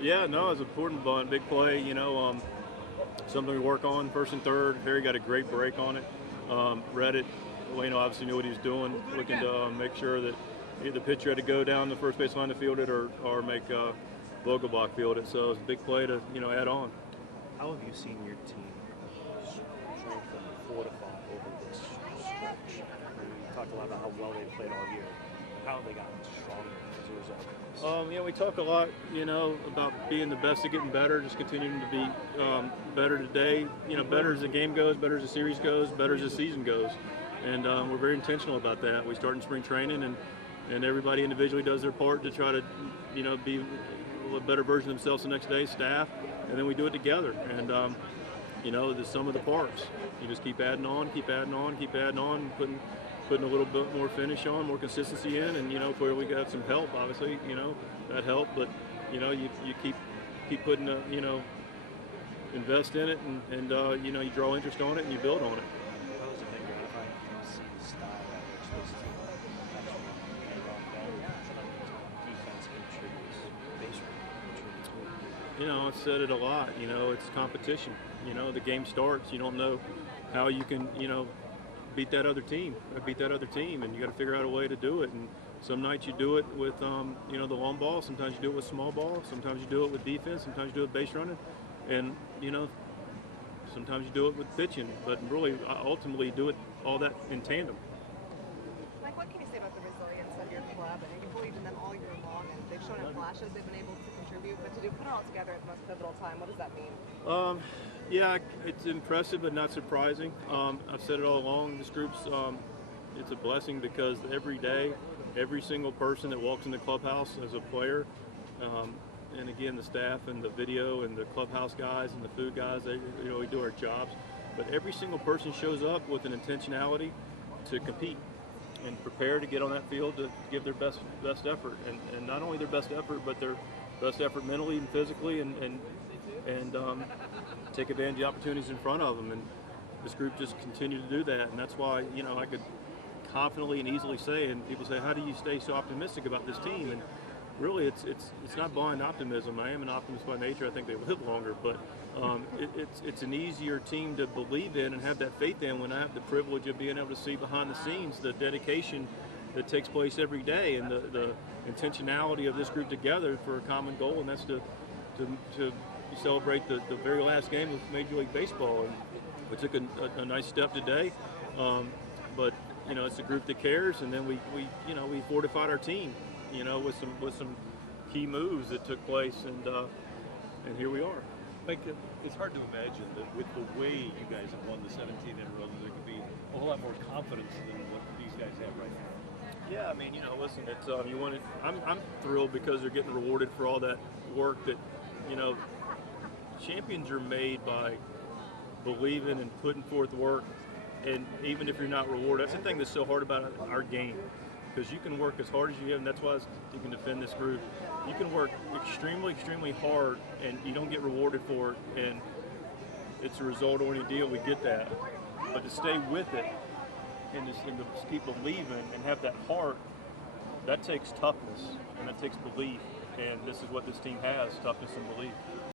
Yeah, no, it was an important bunt, big play. Something we work on first and third. Harry got a great break on it. Read it. Leno obviously knew what he was doing, looking to make sure that either the pitcher had to go down the first base line to field it or make Vogelbach field it. So it was a big play to add on. How have you seen your team strengthen, fortify over this stretch? You talked a lot about how well they played all year. How have they gotten stronger as a result of this? We talk a lot, about being the best at getting better, just continuing to be better today. Better as the game goes, better as the series goes, better as the season goes. And we're very intentional about that. We start in spring training, and everybody individually does their part to try to, be a better version of themselves the next day, staff, and then we do it together. And, the sum of the parts. You just keep adding on, putting a little bit more finish on, more consistency in, and where we got some help, obviously, that helped, but you keep putting invest in it, and you draw interest on it and you build on it. How has it been gratifying to see the style at which this team defense contributes, base running contributes? I've said it a lot. It's competition. The game starts. You don't know how you can, beat that other team, and you got to figure out a way to do it. And some nights you do it with, the long ball. Sometimes you do it with small ball. Sometimes you do it with defense. Sometimes you do it with base running, and sometimes you do it with pitching. But really, ultimately, do it all that in tandem. Mike, what can you say about the resilience of your club? I mean, you believed in them all year long, and they've shown in flashes they've been able to contribute. But to put it all together at the most pivotal time, what does that mean? Yeah, it's impressive but not surprising. I've said it all along. This group's it's a blessing because every day, every single person that walks in the clubhouse as a player, and again the staff and the video and the clubhouse guys and the food guys, we do our jobs. But every single person shows up with an intentionality to compete and prepare to get on that field to give their best effort, and not only their best effort, but their best effort mentally and physically, and take advantage of the opportunities in front of them. And this group just continued to do that, and that's why I could confidently and easily say, and people say, how do you stay so optimistic about this team? And really, it's not blind optimism. I am an optimist by nature. I think they live longer, but it's an easier team to believe in and have that faith in when I have the privilege of being able to see behind the scenes the dedication that takes place every day, and the intentionality of this group together for a common goal, and that's to celebrate the very last game of Major League Baseball. And we took a nice step today, but it's a group that cares, and then we fortified our team, with some key moves that took place, and here we are. Mike, it's hard to imagine that with the way you guys have won the 17 in a row, that there could be a whole lot more confidence than what these guys have right now. Yeah, I mean, listen, it's you want it. I'm thrilled because they're getting rewarded for all that work that, champions are made by believing and putting forth work, and even if you're not rewarded, that's the thing that's so hard about our game, because you can work as hard as you have, and that's why you can defend this group. You can work extremely hard, and you don't get rewarded for it, and it's a result-oriented deal. We get that, but to stay with it and to keep believing and have that heart, that takes toughness and that takes belief, and this is what this team has: toughness and belief.